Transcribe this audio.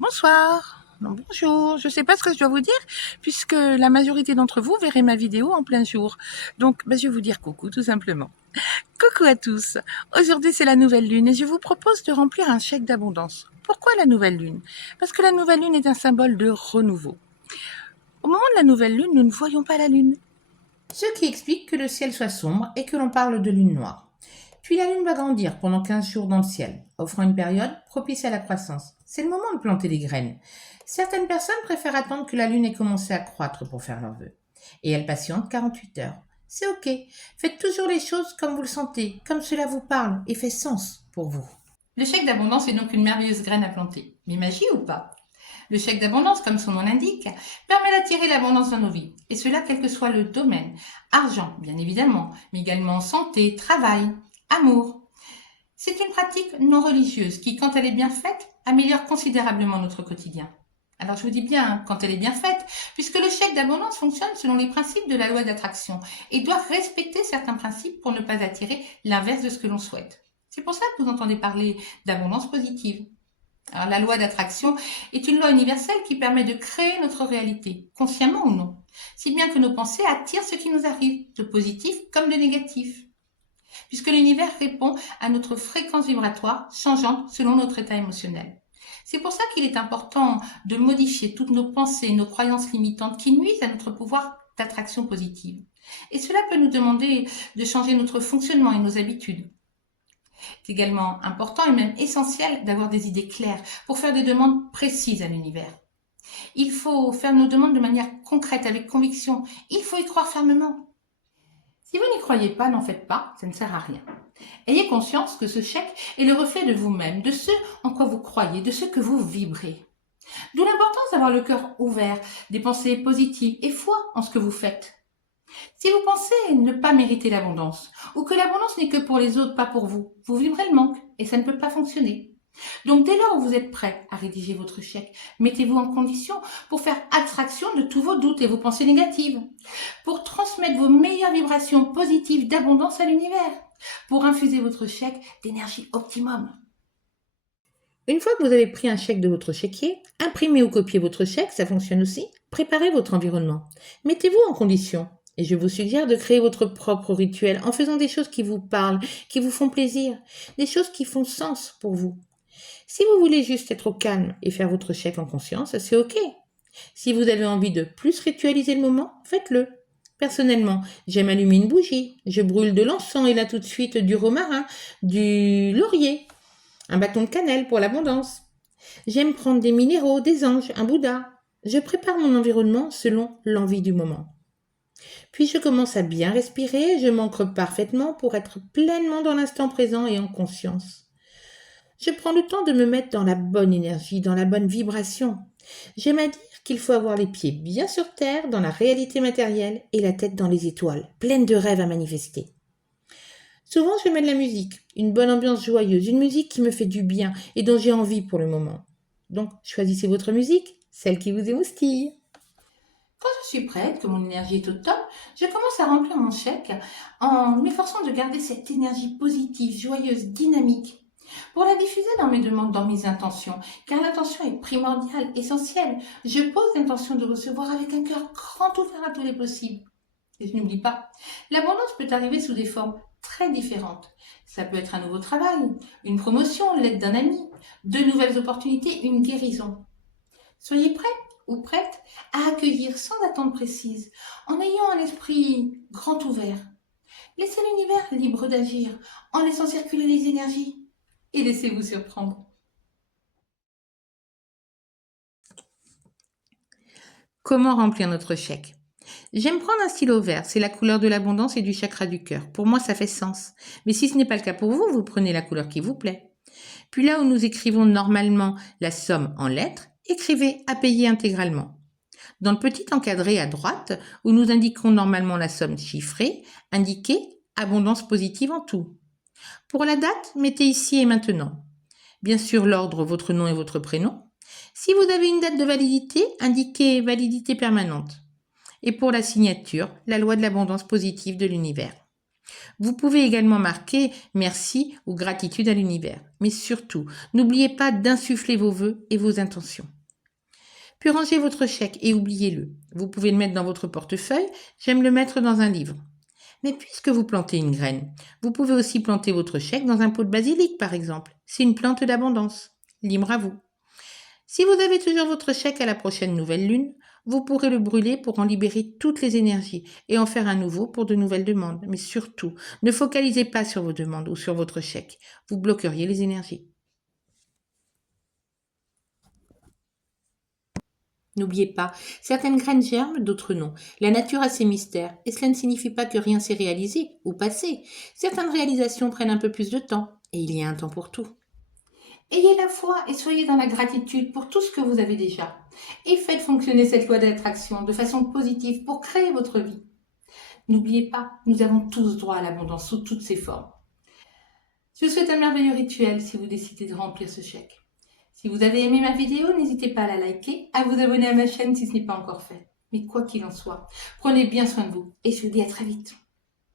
Bonsoir. Non, bonjour. Je ne sais pas ce que je dois vous dire puisque la majorité d'entre vous verrez ma vidéo en plein jour. Donc, je vais vous dire coucou tout simplement. Coucou à tous. Aujourd'hui, c'est la nouvelle lune et je vous propose de remplir un chèque d'abondance. Pourquoi la nouvelle lune? Parce que la nouvelle lune est un symbole de renouveau. Au moment de la nouvelle lune, nous ne voyons pas la lune. Ce qui explique que le ciel soit sombre et que l'on parle de lune noire. Puis la lune va grandir pendant 15 jours dans le ciel, offrant une période propice à la croissance. C'est le moment de planter des graines. Certaines personnes préfèrent attendre que la lune ait commencé à croître pour faire leurs vœux. Et elles patientent 48 heures. C'est ok. Faites toujours les choses comme vous le sentez, comme cela vous parle et fait sens pour vous. Le chèque d'abondance est donc une merveilleuse graine à planter. Mais magie ou pas? Le chèque d'abondance, comme son nom l'indique, permet d'attirer l'abondance dans nos vies, et cela quel que soit le domaine. Argent, bien évidemment, mais également santé, travail, amour. C'est une pratique non religieuse qui, quand elle est bien faite, améliore considérablement notre quotidien. Alors je vous dis bien quand elle est bien faite, puisque le chèque d'abondance fonctionne selon les principes de la loi d'attraction et doit respecter certains principes pour ne pas attirer l'inverse de ce que l'on souhaite. C'est pour ça que vous entendez parler d'abondance positive. Alors, la loi d'attraction est une loi universelle qui permet de créer notre réalité, consciemment ou non, si bien que nos pensées attirent ce qui nous arrive, de positif comme de négatif, puisque l'univers répond à notre fréquence vibratoire changeante selon notre état émotionnel. C'est pour ça qu'il est important de modifier toutes nos pensées, nos croyances limitantes qui nuisent à notre pouvoir d'attraction positive. Et cela peut nous demander de changer notre fonctionnement et nos habitudes. C'est également important et même essentiel d'avoir des idées claires pour faire des demandes précises à l'univers. Il faut faire nos demandes de manière concrète, avec conviction. Il faut y croire fermement. Si vous n'y croyez pas, n'en faites pas, ça ne sert à rien. Ayez conscience que ce chèque est le reflet de vous-même, de ce en quoi vous croyez, de ce que vous vibrez. D'où l'importance d'avoir le cœur ouvert, des pensées positives et foi en ce que vous faites. Si vous pensez ne pas mériter l'abondance, ou que l'abondance n'est que pour les autres, pas pour vous, vous vivrez le manque et ça ne peut pas fonctionner. Donc dès lors où vous êtes prêt à rédiger votre chèque, mettez-vous en condition pour faire abstraction de tous vos doutes et vos pensées négatives, pour transmettre vos meilleures vibrations positives d'abondance à l'univers, pour infuser votre chèque d'énergie optimum. Une fois que vous avez pris un chèque de votre chéquier, imprimez ou copiez votre chèque, ça fonctionne aussi. Préparez votre environnement. Mettez-vous en condition. Et je vous suggère de créer votre propre rituel en faisant des choses qui vous parlent, qui vous font plaisir, des choses qui font sens pour vous. Si vous voulez juste être au calme et faire votre chèque en conscience, c'est ok. Si vous avez envie de plus ritualiser le moment, faites-le. Personnellement, j'aime allumer une bougie, je brûle de l'encens et là tout de suite du romarin, du laurier, un bâton de cannelle pour l'abondance. J'aime prendre des minéraux, des anges, un Bouddha. Je prépare mon environnement selon l'envie du moment. Puis je commence à bien respirer, je m'ancre parfaitement pour être pleinement dans l'instant présent et en conscience. Je prends le temps de me mettre dans la bonne énergie, dans la bonne vibration. J'aime à dire qu'il faut avoir les pieds bien sur terre, dans la réalité matérielle, et la tête dans les étoiles, pleine de rêves à manifester. Souvent, je mets de la musique, une bonne ambiance joyeuse, une musique qui me fait du bien et dont j'ai envie pour le moment. Donc, choisissez votre musique, celle qui vous émoustille. Quand je suis prête, que mon énergie est au top, je commence à remplir mon chèque en m'efforçant de garder cette énergie positive, joyeuse, dynamique, pour la diffuser dans mes demandes, dans mes intentions, car l'intention est primordiale, essentielle. Je pose l'intention de recevoir avec un cœur grand ouvert à tous les possibles. Et je n'oublie pas, l'abondance peut arriver sous des formes très différentes. Ça peut être un nouveau travail, une promotion, l'aide d'un ami, de nouvelles opportunités, une guérison. Soyez prêts ou prête à accueillir sans attente précise, en ayant un esprit grand ouvert. Laissez l'univers libre d'agir, en laissant circuler les énergies, et laissez-vous surprendre. Comment remplir notre chèque? J'aime prendre un stylo vert, c'est la couleur de l'abondance et du chakra du cœur. Pour moi, ça fait sens. Mais si ce n'est pas le cas pour vous, vous prenez la couleur qui vous plaît. Puis là où nous écrivons normalement la somme en lettres, écrivez à payer intégralement. Dans le petit encadré à droite, où nous indiquons normalement la somme chiffrée, indiquez abondance positive en tout. Pour la date, mettez ici et maintenant. Bien sûr, l'ordre, votre nom et votre prénom. Si vous avez une date de validité, indiquez validité permanente. Et pour la signature, la loi de l'abondance positive de l'univers. Vous pouvez également marquer merci ou gratitude à l'univers. Mais surtout, n'oubliez pas d'insuffler vos vœux et vos intentions. Puis rangez votre chèque et oubliez-le. Vous pouvez le mettre dans votre portefeuille, j'aime le mettre dans un livre. Mais puisque vous plantez une graine, vous pouvez aussi planter votre chèque dans un pot de basilic par exemple. C'est une plante d'abondance. Libre à vous. Si vous avez toujours votre chèque à la prochaine nouvelle lune, vous pourrez le brûler pour en libérer toutes les énergies et en faire un nouveau pour de nouvelles demandes. Mais surtout, ne focalisez pas sur vos demandes ou sur votre chèque. Vous bloqueriez les énergies. N'oubliez pas, certaines graines germent, d'autres non. La nature a ses mystères, et cela ne signifie pas que rien s'est réalisé ou passé. Certaines réalisations prennent un peu plus de temps, et il y a un temps pour tout. Ayez la foi et soyez dans la gratitude pour tout ce que vous avez déjà. Et faites fonctionner cette loi d'attraction de façon positive pour créer votre vie. N'oubliez pas, nous avons tous droit à l'abondance sous toutes ses formes. Je vous souhaite un merveilleux rituel si vous décidez de remplir ce chèque. Si vous avez aimé ma vidéo, n'hésitez pas à la liker, à vous abonner à ma chaîne si ce n'est pas encore fait. Mais quoi qu'il en soit, prenez bien soin de vous et je vous dis à très vite.